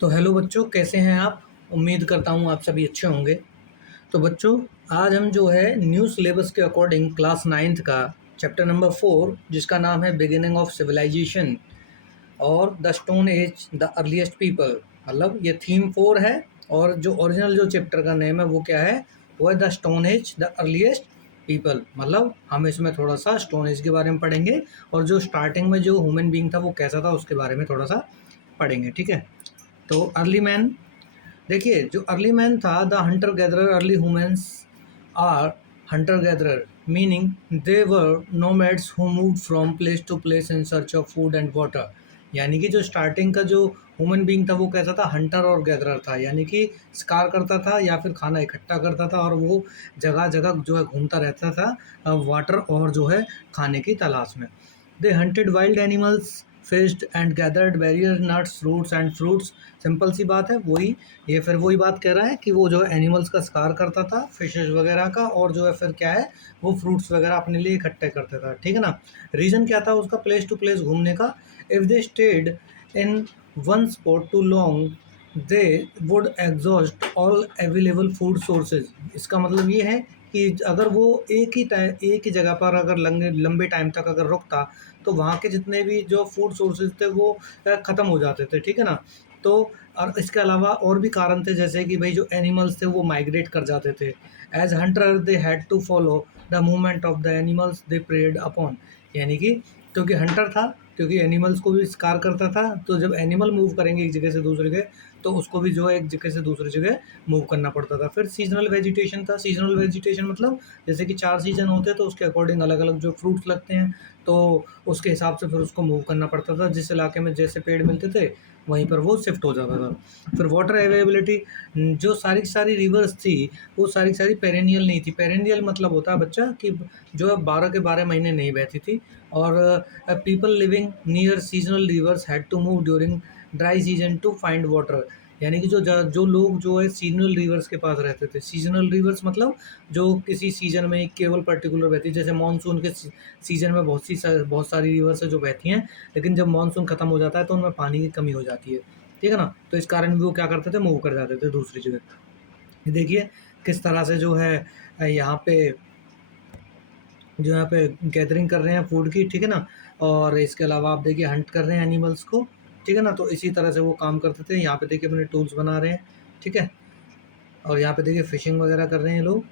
तो हेलो बच्चों, कैसे हैं आप? उम्मीद करता हूँ आप सभी अच्छे होंगे। तो बच्चों, आज हम जो है न्यू सिलेबस के अकॉर्डिंग क्लास 9th का चैप्टर नंबर 4, जिसका नाम है बिगिनिंग ऑफ सिविलाइजेशन और the stone as the earliest people, मतलब ये थीम 4 है। और जो ओरिजिनल जो चैप्टर का नेम है वो क्या है? वो है the stone as the earliest people. मतलब हम इसमें थोड़ा सा स्टोन एज के बारे में पढ़ेंगे और जो स्टार्टिंग में जो ह्यूमन बीइंग था वो कैसा था उसके बारे में थोड़ा सा पढ़ेंगे। ठीक है। तो अर्ली मैन, देखिए जो अर्ली मैन था, the hunter gatherer early humans are hunter gatherer, meaning they were nomads who move from place to place in search of food and water. यानी कि जो स्टार्टिंग का जो ह्यूमन बीइंग था वो कैसा था? हंटर और गैदरर था, यानी कि शिकार करता था या फिर खाना इकट्ठा करता था और वो जगह जगह जो है घूमता रहता था वाटर और जो है खाने की तलाश में। They hunted wild animals, fished and gathered various nuts roots and fruits. Simple सी बात है, वही ये फिर वही बात कह रहा है कि वो जो है एनिमल्स का शिकार करता था, फिशेस वगैरह का, और जो है फिर क्या है, वो फ्रूट्स वगैरह अपने लिए इकट्ठे करता था। ठीक है ना। रीज़न क्या था उसका प्लेस टू प्लेस घूमने का? If they stayed in one spot too long they would exhaust all available food sources. इसका मतलब ये है कि अगर वो एक ही जगह पर अगर लंबे लंबे टाइम तक अगर रुकता तो वहाँ के जितने भी जो फूड सोर्सेज थे वो ख़त्म हो जाते थे। ठीक है ना। तो और इसके अलावा और भी कारण थे, जैसे कि भाई जो एनिमल्स थे वो माइग्रेट कर जाते थे। As hunter they had to follow the movement of the animals they preyed upon. यानी कि क्योंकि हंटर था, क्योंकि एनिमल्स को भी शिकार करता था, तो जब एनिमल मूव करेंगे एक जगह से दूसरी जगह तो उसको भी जो है एक जगह से दूसरी जगह मूव करना पड़ता था। फिर सीजनल वेजिटेशन था। सीजनल वेजिटेशन मतलब जैसे कि 4 सीज़न होते हैं तो उसके अकॉर्डिंग अलग-अलग जो फ्रूट्स लगते हैं, तो उसके हिसाब से फिर उसको मूव करना पड़ता था। जिस इलाके में जैसे पेड़ मिलते थे वहीं पर वो शिफ्ट हो जाता था। फिर वाटर अवेलेबिलिटी, जो सारी की सारी रिवर्स थी वो सारी की सारी पेरेनियल नहीं थी। पेरेनियल मतलब होता है बच्चा कि जो है 12 के 12 महीने नहीं बहती थी। और people living near seasonal rivers had to move during dry season to find water. यानी कि जो लोग जो है सीजनल रिवर्स के पास रहते थे। सीजनल रिवर्स मतलब जो किसी सीजन में केवल पर्टिकुलर बहती है, जैसे मानसून के सीजन में बहुत सारी रिवर्स है जो बहती हैं, लेकिन जब मानसून खत्म हो जाता है तो उनमें पानी की कमी हो जाती है। ठीक है ना। तो इस कारण भी वो क्या करते थे, मूव कर जाते थे दूसरी जगह। ये देखिए किस तरह से जो है यहाँ पे गैदरिंग कर रहे हैं फूड की। ठीक है ना। और इसके अलावा आप देखिए हंट कर रहे हैं एनिमल्स को। ठीक है ना। तो इसी तरह से वो काम करते थे। यहाँ पे देखिए अपने टूल्स बना रहे हैं। ठीक है। और यहाँ पे देखिए फिशिंग वगैरह कर रहे हैं लोग।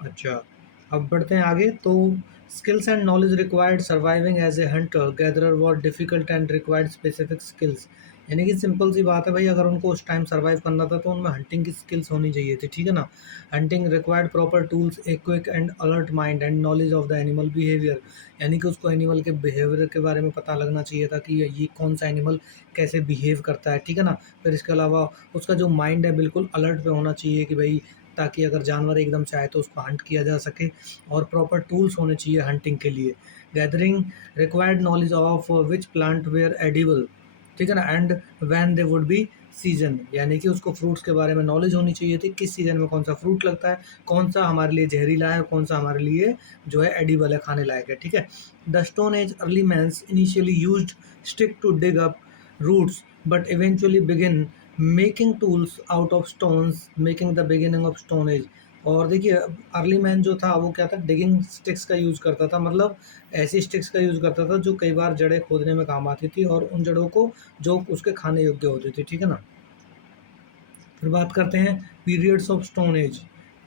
अच्छा, अब बढ़ते हैं आगे। तो skills and knowledge required surviving as a hunter gatherer were difficult and required specific skills. यानी कि सिंपल सी बात है भाई, अगर उनको उस टाइम सर्वाइव करना था तो उनमें हंटिंग की स्किल्स होनी चाहिए थी। ठीक है ना। Hunting required proper tools, a quick and alert mind and knowledge of the animal behaviour. यानी कि उसको एनिमल के बिहेवियर के बारे में पता लगना चाहिए था कि ये कौन सा एनिमल कैसे बिहेव करता है। ठीक है ना। फिर इसके अलावा उसका जो माइंड है बिल्कुल अलर्ट पे होना चाहिए कि भाई, ताकि अगर जानवर एकदम से आए तो उसको हंट किया जा सके। और प्रॉपर टूल्स होने चाहिए हंटिंग के लिए। Gathering required knowledge of which plant were edible. ठीक है ना। And when they would be season, यानी कि उसको फ्रूट्स के बारे में नॉलेज होनी चाहिए थी, किस सीजन में कौन सा फ्रूट लगता है, कौन सा हमारे लिए जहरीला है, कौन सा हमारे लिए जो है एडिबल है, खाने लायक है। ठीक है। The stone age early mans initially used stick to dig up roots but eventually begin making tools out of stones, making the beginning of stone age. और देखिए अर्ली मैन जो था वो क्या था, डिगिंग स्टिक्स का यूज़ करता था। मतलब ऐसी स्टिक्स का यूज़ करता था जो कई बार जड़ें खोदने में काम आती थी और उन जड़ों को जो उसके खाने योग्य होती थी। ठीक है ना। फिर बात करते हैं पीरियड्स ऑफ स्टोन एज।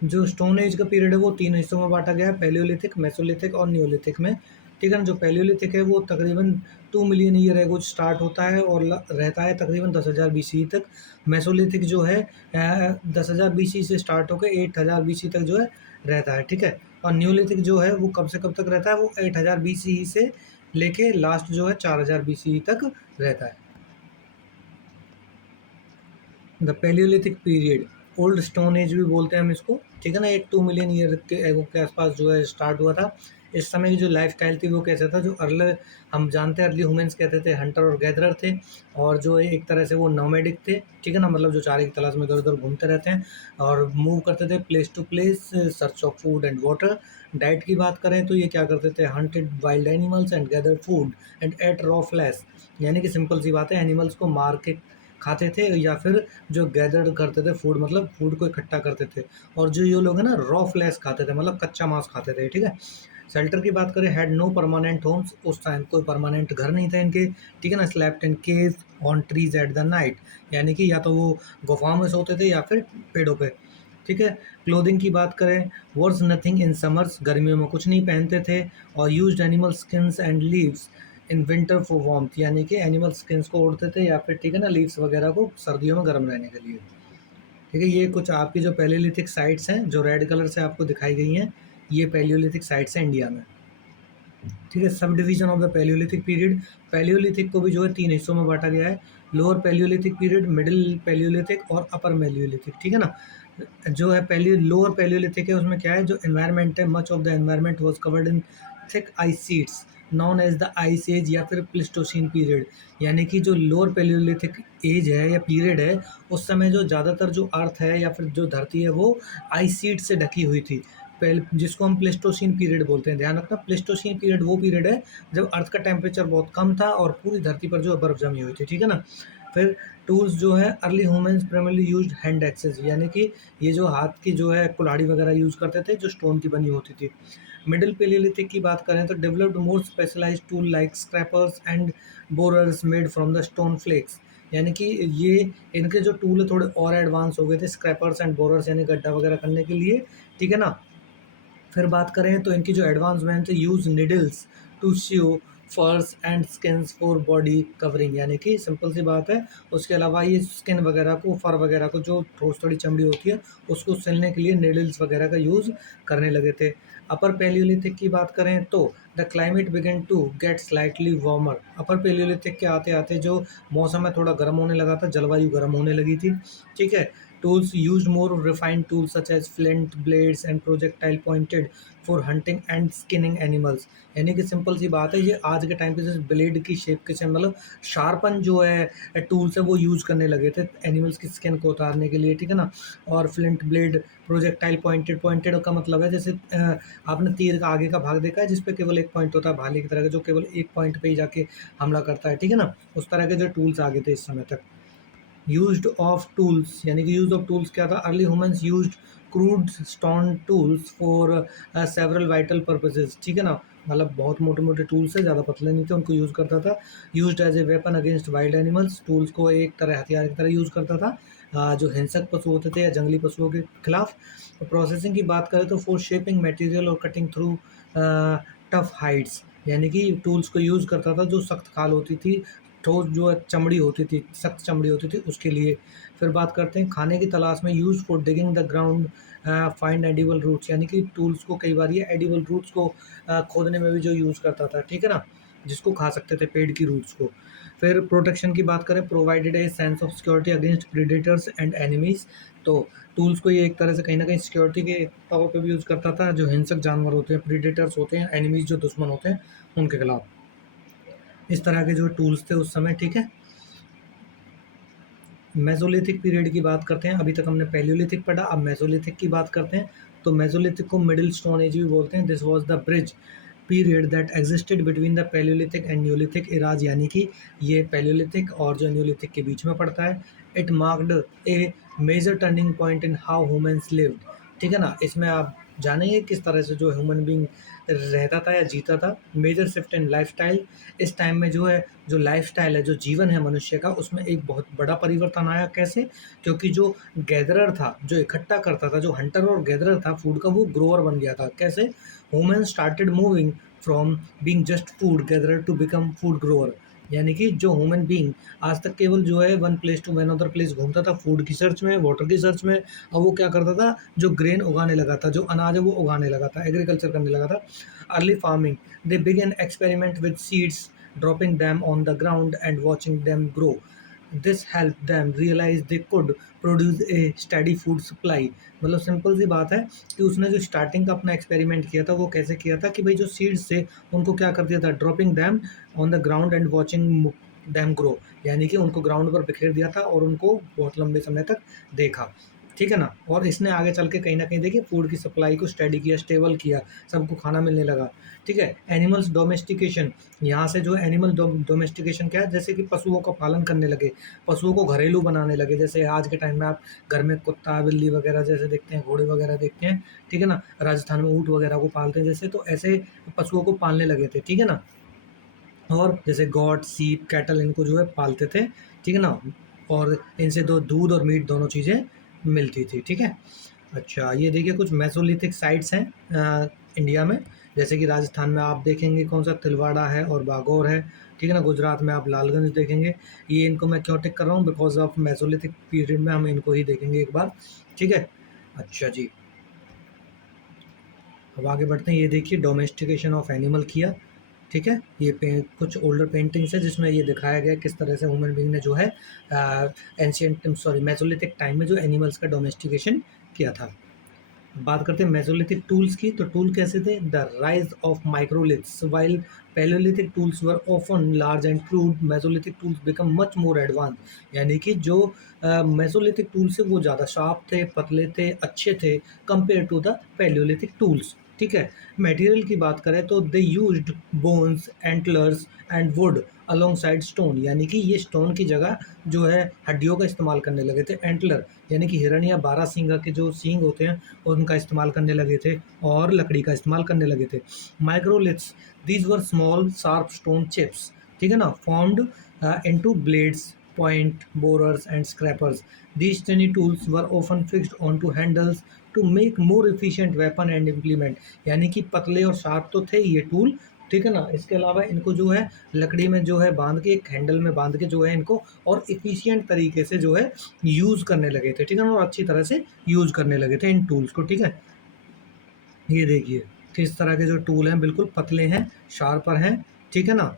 जो स्टोन एज का पीरियड है वो 3 हिस्सों में बाँटा गया है, पैलियोलिथिक, मेसोलिथिक और नियोलिथिक में। ठीक है ना। जो पैलियोलिथिक है वो तकरीबन 2 मिलियन ईयर एगो स्टार्ट होता है और रहता है तकरीबन 10,000 बीसी तक। मेसोलिथिक जो है 10,000 बीसी से स्टार्ट होकर 8,000 बीसी तक जो है रहता है। ठीक है। और नियोलिथिक जो है वो कब से कब तक रहता है, वो 8,000 बीसी से लेके लास्ट जो है 4,000 बीसी तक रहता है। The Palaeolithic period, old stone age भी बोलते हैं हम इसको। ठीक है ना। एक 2 मिलियन ईयर के एगो के आसपास जो है स्टार्ट हुआ था। इस समय की जो लाइफ स्टाइल थी वो कैसा था, जो अर्ली हम जानते हैं अर्ली ह्यूमंस कहते थे, हंटर और गैदरर थे। और जो एक तरह से वो नोमैडिक थे। ठीक है ना। मतलब जो चारे की तलाश में इधर उधर घूमते रहते हैं और मूव करते थे place to place, search of food and water. Diet की बात करें तो ये क्या करते थे, hunted wild animals and gather food and eat raw flesh. यानी कि सिंपल सी बात है, एनिमल्स को मार के खाते थे या फिर जो गैदर्ड करते थे फूड, मतलब फूड को इकट्ठा करते थे। और जो ये लोग हैं ना रॉ फ्लैश खाते थे, मतलब कच्चा मांस खाते थे, ठीक है। शेल्टर की बात करें, हैड नो परमानेंट होम्स, उस टाइम कोई परमानेंट घर नहीं था इनके, ठीक है ना। Slept in cave on trees at the night, यानी कि या तो वो गुफाओं में सोते थे या फिर पेड़ों पे, ठीक है। क्लोथिंग की बात करें, वर्स नथिंग इन समर्स, गर्मियों में कुछ नहीं पहनते थे। और used animal skins and leaves in winter for warmth, यानी कि एनिमल स्किन्स को ओढ़ते थे या फिर, ठीक है ना, लीव्स वगैरह को सर्दियों में गर्म रहने के लिए, ठीक है। ये कुछ आपकी जो पैलियोलिथिक साइट्स हैं जो रेड कलर से आपको दिखाई गई हैं, ये पैलियोलिथिक साइट्स हैं इंडिया में, ठीक है। Sub division of the Palaeolithic period, Palaeolithic को भी जो है 3 हिस्सों में बांटा गया है, lower Palaeolithic period, middle Palaeolithic और अपर पैलियोलिथिक, ठीक है ना। जो है पैलियो लोअर पैलियोलिथिक है, उसमें क्या है, जो एनवायरनमेंट है, much of the environment was covered in thick ice sheets known as the ice age या फिर प्लेस्टोसीन पीरियड, यानी कि जो लोअर पैलियोलिथिक एज है या पीरियड है, उस समय जो ज़्यादातर जो अर्थ है या फिर जो धरती है वो आइस शीट से ढकी हुई थी, जिसको हम प्लेस्टोसीन पीरियड बोलते हैं। ध्यान रखना, प्लेस्टोसीन पीरियड वो पीरियड है जब अर्थ का टेम्परेचर बहुत कम था और पूरी धरती पर जो बर्फ जमी हुई थी, ठीक है ना। फिर टूल्स जो है, early humans primarily used hand axes, यानी कि ये जो हाथ की जो है कुल्हाड़ी वगैरह यूज़ करते थे जो स्टोन की बनी होती थी। मिडिल पैलियोलिथिक की बात करें तो developed more specialised tool like scrapers and borers made from the stone flakes, यानी कि ये इनके जो टूल है थोड़े और एडवांस हो गए थे, स्क्रैपर्स एंड बोरर्स यानी गड्ढा वगैरह करने के लिए, ठीक है ना। फिर बात करें तो इनकी जो एडवांसमेंट है, यूज निडल्स टू स्यू फर्स and skins for body covering, यानी कि सिंपल सी बात है, उसके अलावा ये स्किन वगैरह को, फर वगैरह को, जो ठोस थोड़ी चमड़ी होती है उसको सिलने के लिए निडल्स वगैरह का यूज़ करने लगे थे। अपर पैलियोलिथिक की बात करें तो the climate began to get slightly warmer, upper Palaeolithic के आते आते जो मौसम है थोड़ा गर्म होने लगा था, जलवायु गर्म होने लगी थी, ठीक है। Tools used more refined tools such as flint, blades and projectile pointed for hunting and skinning animals, यानी कि सिंपल सी बात है, ये आज के टाइम पे जैसे ब्लेड की शेप के से, मतलब शार्पन जो है टूल्स है वो यूज़ करने लगे थे एनिमल्स की स्किन को उतारने के लिए, ठीक है ना। और flint blade, projectile pointed, pointed का मतलब है जैसे आपने तीर का आगे का भाग देखा है जिसपे केवल एक पॉइंट होता है, भाले की तरह का, जो केवल एक पॉइंट पे ही जाके हमला करता है, ठीक है ना। उस तरह के जो टूल्स आगे थे इस समय तक। यूज्ड ऑफ टूल्स, यानी कि यूज ऑफ टूल्स क्या था, early humans used crude stone tools for several vital purposes, ठीक है ना। मतलब बहुत मोटे मोटे टूल्स है, ज़्यादा पतले नहीं थे, उनको यूज़ करता था। Used as a weapon against wild animals, tools को एक तरह हथियार की तरह यूज़ करता था जो हिंसक पशु होते थे या जंगली पशुओं के खिलाफ। प्रोसेसिंग की बात करें तो फॉर शेपिंग मटेरियल और कटिंग थ्रू टफ हाइड्स, यानी कि टूल्स को यूज़ करता था जो सख्त खाल होती थी, ठोस जो चमड़ी होती थी, सख्त चमड़ी होती थी, उसके लिए। फिर बात करते हैं खाने की तलाश में, use for digging the ground find edible roots, यानी कि टूल्स को कई बार ये एडिबल रूट्स को खोदने में भी जो यूज़ करता था, ठीक है ना, जिसको खा सकते थे पेड़ की रूट्स को। फिर प्रोटेक्शन की बात करें, provided a sense of security against predators and enemies, तो टूल्स को ये एक तरह से कहीं ना कहीं सिक्योरिटी के तौर पे भी यूज़ करता था, जो हिंसक जानवर होते हैं, प्रीडेटर्स होते हैं, एनिमीज जो दुश्मन होते हैं उनके खिलाफ। इस तरह के जो टूल्स थे उस समय, ठीक है। मेसोलिथिक पीरियड की बात करते हैं, अभी तक हमने पैलियोलिथिक पढ़ा, अब मेसोलिथिक की बात करते हैं। तो मेसोलिथिक को मिडिल स्टोन एज भी बोलते हैं। This was the bridge period that existed between the Palaeolithic and Neolithic Ira's, यानी कि ये पैलियोलिथिक और जो न्यूलिथिक के बीच में पड़ता है। It marked a major turning point in how humans lived, ठीक है ना। इसमें आप जानेंगे किस तरह से जो ह्यूमन बींग रहता था या जीता था। मेजर शिफ्ट इन लाइफस्टाइल, इस टाइम में जो है जो लाइफस्टाइल है, जो जीवन है मनुष्य का, उसमें एक बहुत बड़ा परिवर्तन आया। कैसे? क्योंकि जो गैदरर था, जो इकट्ठा करता था, जो हंटर और गैदरर था फूड का, वो ग्रोअर बन गया था। कैसे? Human started moving from being just food gatherer to become food grower, यानी कि जो ह्यूमन बीइंग आज तक केवल जो है one place to one other place घूमता था फूड की सर्च में, वाटर की सर्च में, और वो क्या करता था, जो ग्रेन उगाने लगा था, जो अनाज है वो उगाने लगा था, एग्रीकल्चर करने लगा था। Early farming, they begin experiment with seeds, dropping them on the ground and watching them grow. This helped them realize they could produce a steady food supply. मतलब सिंपल सी बात है कि उसने जो स्टार्टिंग का अपना एक्सपेरिमेंट किया था वो कैसे किया था कि भाई जो सीड्स थे उनको क्या कर दिया था, dropping them on the ground and watching them grow, यानी कि उनको ग्राउंड पर बिखेर दिया था और उनको बहुत लंबे समय तक देखा। ठीक है ना। और इसने आगे चल के कहीं न कहीं देखिए फूड की सप्लाई को स्टेडी किया, स्टेबल किया, सबको खाना मिलने लगा, ठीक है। एनिमल्स डोमेस्टिकेशन, यहाँ से जो है एनिमल डोमेस्टिकेशन क्या है, जैसे कि पशुओं का पालन करने लगे, पशुओं को घरेलू बनाने लगे। जैसे आज के टाइम में आप घर में कुत्ता, बिल्ली वगैरह जैसे देखते हैं, घोड़े वगैरह देखते हैं, ठीक है ना। राजस्थान में ऊँट वगैरह को पालते हैं जैसे, तो ऐसे पशुओं को पालने लगे थे, ठीक है ना। और जैसे गॉट, सीप, कैटल इनको जो है पालते थे, ठीक है ना। और इनसे दो दूध और मीट दोनों चीज़ें मिलती थी, ठीक है। अच्छा, ये देखिए कुछ मेसोलिथिक साइट्स हैं इंडिया में। जैसे कि राजस्थान में आप देखेंगे कौन सा, तिलवाड़ा है और बागौर है, ठीक है ना। गुजरात में आप लालगंज देखेंगे। ये इनको मैं क्यों टिक कर रहा हूँ, बिकॉज ऑफ मेसोलिथिक पीरियड में हम इनको ही देखेंगे एक बार, ठीक है। अच्छा जी, अब आगे बढ़ते हैं। ये देखिए डोमेस्टिकेशन ऑफ एनिमल किया, ठीक है। ये कुछ ओल्डर पेंटिंग्स है जिसमें ये दिखाया गया है किस तरह से ह्यूमन बीइंग ने जो है एंशियंट सॉरी मेसोलिथिक टाइम में जो एनिमल्स का डोमेस्टिकेशन किया था। बात करते हैं मेसोलिथिक टूल्स की, तो टूल कैसे थे, the rise of microliths, while Palaeolithic tools were often large and crude, Mesolithic tools become much more advance. यानी कि जो मेसोलिथिक टूल्स है वो ज़्यादा शार्प थे, पतले थे, अच्छे थे compare to the Palaeolithic tools, ठीक है। मटेरियल की बात करें तो they used bones, antlers and wood alongside stone, यानी कि ये स्टोन की जगह जो है हड्डियों का इस्तेमाल करने लगे थे। एंटलर यानी कि हिरण या बारहसिंगा के जो सींग होते हैं उनका इस्तेमाल करने लगे थे, और लकड़ी का इस्तेमाल करने लगे थे। Microliths, these were small sharp stone chips, ठीक है ना, formed into blades, point, borers and scrapers. These tiny tools were often fixed onto handles to make more efficient weapon and implement. यानी कि पतले और शार्प तो थे ये टूल, ठीक है ना। इसके अलावा इनको जो है लकड़ी में जो है बांध के, एक हैंडल में बांध के जो है इनको और एफिशिएंट तरीके से जो है यूज़ करने लगे थे, ठीक है ना, और अच्छी तरह से यूज़ करने लगे थे इन टूल्स को, ठीक है। ये देखिए किस तरह के जो टूल हैं, बिल्कुल पतले हैं, शार्पर हैं, ठीक है ना,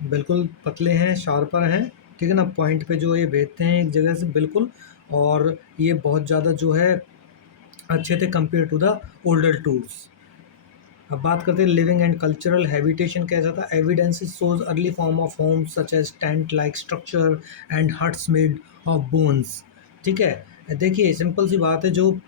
बिल्कुल पतले हैं, शार्पर हैं, ठीक है ना। पॉइंट पे जो ये भेजते हैं एक जगह से, बिल्कुल। और ये बहुत ज़्यादा जो है अच्छे थे compare to the older tools. अब बात करते हैं लिविंग एंड कल्चरल हैबिटेशन कैसा था। Evidences shows early form of homes such as tent like structure and huts made of bones, ठीक है। देखिए सिंपल सी बात है, जो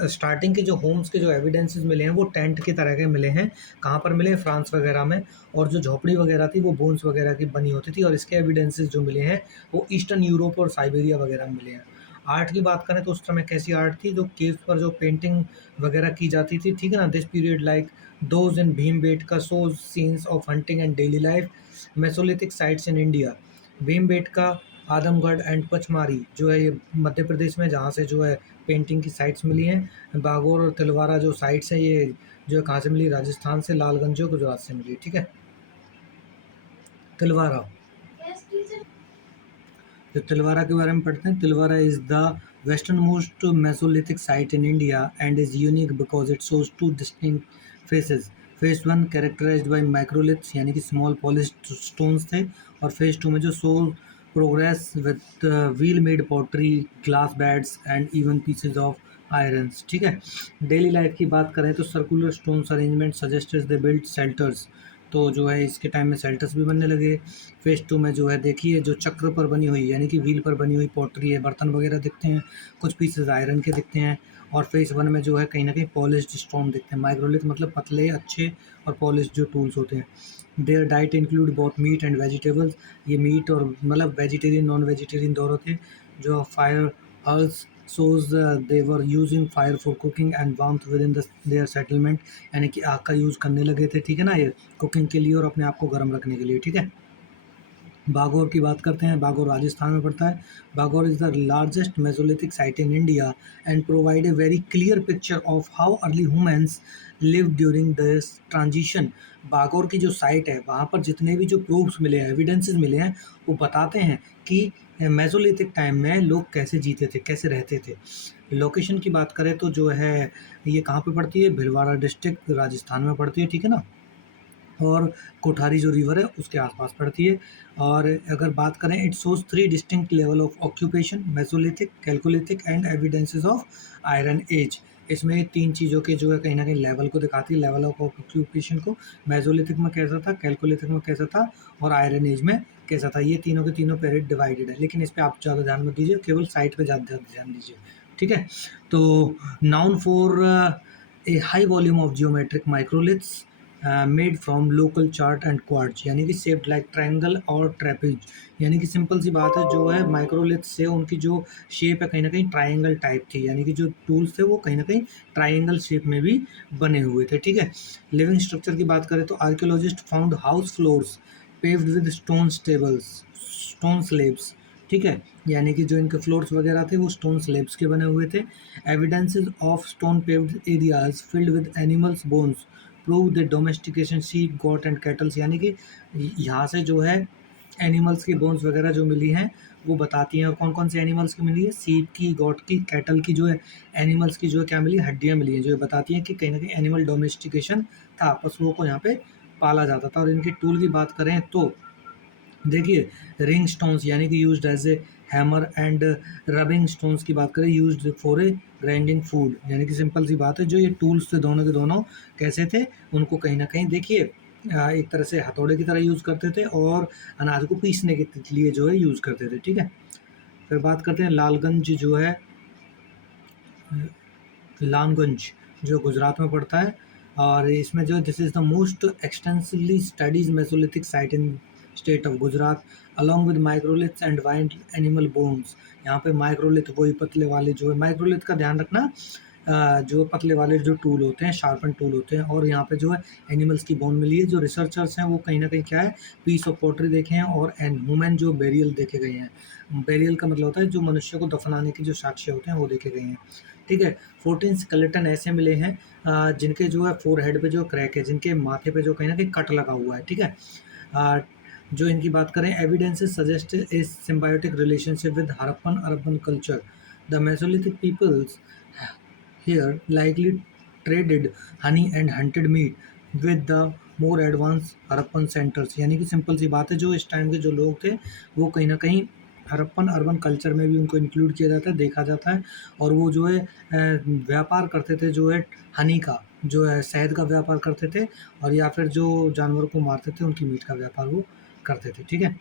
स्टार्टिंग के जो होम्स के जो एविडेंसेस मिले हैं वो टेंट की तरह के मिले हैं। कहाँ पर मिले, फ्रांस वगैरह में। और जो झोपड़ी वगैरह थी वो बोन्स वगैरह की बनी होती थी, और इसके एविडेंसेस जो मिले हैं वो ईस्टर्न यूरोप और साइबेरिया वगैरह में मिले हैं। आर्ट की बात करें तो उस समय कैसी आर्ट थी, जो केव्स पर जो पेंटिंग वगैरह की जाती थी, ठीक है ना। This period like those in Bhimbetka shows scenes of hunting and daily life. Mesolithic sites in India, Bhimbetka, Adamgarh and Pachmarhi जो है ये मध्य प्रदेश में, जहाँ से जो है पेंटिंग की साइट्स मिली हैं। बागोर और तिलवारा जो साइट्स हैं ये जो है कहाँ से मिली, राजस्थान से, लालगंज जो गुजरात से मिली, ठीक है। तिलवारा, जो तिलवारा के बारे में पढ़ते हैं, Tilwara is the westernmost Mesolithic site in India and is unique because it shows two distinct phases. Phase one characterised by microliths, यानी कि स्मॉल पॉलिश्ड स्टोन्स थे। और फेज टू में जो so progress with wheel made pottery, glass beads and even pieces of irons, ठीक है। Daily life की बात करें तो circular stones arrangement suggested they built shelters, तो जो है इसके टाइम में शेल्टर्स भी बनने लगे। फेज टू में जो है देखिए जो चक्र पर बनी हुई यानी कि व्हील पर बनी हुई पॉटरी है, बर्तन वगैरह दिखते हैं, कुछ पीसेस आयरन के दिखते हैं। और फेज वन में जो है कहीं ना कहीं पॉलिश्ड स्टोन दिखते हैं। माइक्रोलिथ मतलब पतले, अच्छे और पॉलिश्ड जो टूल्स होते हैं। Their diet include both meat and vegetables, ये मीट और मतलब वेजिटेरियन नॉन वेजिटेरियन दोनों थे। जो fire hearths shows they were using fire for cooking and warmth within their settlement, यानी कि आग का यूज़ करने लगे थे, ठीक है ना, ये कुकिंग के लिए और अपने आप को गर्म रखने के लिए, ठीक है। बागौर की बात करते हैं, बागौर राजस्थान में पड़ता है। Bagor is the largest Mesolithic site in India and provide a very clear picture of how early humans live during this transition. Bagor की जो साइट है वहाँ पर जितने भी जो प्रूफ्स मिले हैं, एविडेंसेस मिले हैं, वो बताते हैं कि मेसोलिथिक टाइम में लोग कैसे जीते थे, कैसे रहते थे। लोकेशन की बात करें तो जो है ये कहाँ पे पड़ती है, भिलवाड़ा डिस्ट्रिक्ट राजस्थान में पड़ती है, ठीक है ना। और कोठारी जो रिवर है उसके आसपास पड़ती है। और अगर बात करें, it shows three distinct level of occupation, Mesolithic, Chalcolithic and evidences of iron age. इसमें तीन चीज़ों के जो है कहीं ना कहीं लेवल को दिखाती है, लेवल ऑफ ऑक्यूपेशन को। मेसोलिथिक में कैसा था, कैलकोलिथिक में कैसा था, और आयरन एज में कैसा था। ये तीनों के तीनों पीरियड डिवाइडेड है, लेकिन इस पर आप ज़्यादा ध्यान मत दीजिए, केवल साइट पे ज़्यादा ध्यान दीजिए। ठीक है। तो noun for a high volume of geometric microliths made from local chart and quartz, यानी कि शेप्ड लाइक ट्रायंगल और ट्रेपेज, यानी कि सिंपल सी बात है, जो है माइक्रोलिथ्स से उनकी जो शेप है कहीं ना कहीं ट्रायंगल टाइप थी, यानी कि जो टूल्स थे वो कहीं ना कहीं ट्रायंगल शेप में भी बने हुए थे। ठीक है। लिविंग स्ट्रक्चर की बात करें तो archaeologist found house floors paved with stone stables, stone slabs. ठीक है। यानी कि जो इनके फ्लोर्स वगैरह थे वो स्टोन स्लेब्स के बने हुए थे। Evidences of stone paved areas filled with animals bones prove the domestication sheep got and kettles, यानी कि यहाँ से जो है एनिमल्स की बोन्स वगैरह जो मिली हैं वो बताती हैं। और कौन कौन से एनिमल्स की मिली है, सीप की, गॉट की, कैटल की, जो है एनिमल्स की जो है क्या मिली है, हड्डियाँ मिली हैं, जो ये बताती हैं कि कहीं ना कहीं एनिमल डोमेस्टिकेशन था, पशुओं को यहाँ पे पाला जाता था। और इनकी टूल की बात करें तो देखिए, रिंग स्टोन्स यानी कि used as a hammer, and rubbing stones की बात करें used for a grinding food, यानी कि सिंपल सी बात है, जो ये टूल्स थे दोनों के दोनों कैसे थे, उनको कहीं ना कहीं देखिए एक तरह से हथौड़े की तरह यूज़ करते थे और अनाज को पीसने के लिए जो है यूज़ करते थे। ठीक है। फिर बात करते हैं लालगंज, जो है लालगंज जो गुजरात में पड़ता है, और इसमें जो this is the most extensively studies Mesolithic site in state of Gujarat along with microliths and wild animal bones. यहाँ पे माइक्रोलिथ वही पतले वाले, जो है माइक्रोलिथ का ध्यान रखना, जो पतले वाले जो टूल होते हैं, शार्पन टूल होते हैं, और यहाँ पे जो है एनिमल्स की बोन मिली है। जो रिसर्चर्स हैं वो कहीं ना कहीं क्या है, पीस ऑफ पोट्री देखे हैं और एंड ह्यूमन जो बेरियल देखे गए हैं। बेरियल का मतलब होता है जो मनुष्य को दफनाने के जो साक्ष्य होते हैं वो देखे गए हैं। ठीक है। 14 स्केलेटन ऐसे मिले हैं जिनके जो है फोर हेड पे जो क्रैक है, जिनके माथे पे जो कहीं ना कहीं कट लगा हुआ है। ठीक है। अ, जो इनकी बात करें, evidences suggest a symbiotic relationship with Harappan urban culture. The Mesolithic peoples here likely traded honey and hunted meat with the more advanced Harappan centres, यानी कि सिंपल सी बात है, जो इस टाइम के जो लोग थे वो कहीं ना कहीं हड़प्पन अर्बन कल्चर में भी उनको इंक्लूड किया जाता है, देखा जाता है। और वो जो है व्यापार करते थे, जो है हनी का, जो है शहद का व्यापार करते थे, और या फिर जो जानवरों को मारते थे उनकी मीट का व्यापार वो करते थे। ठीक है।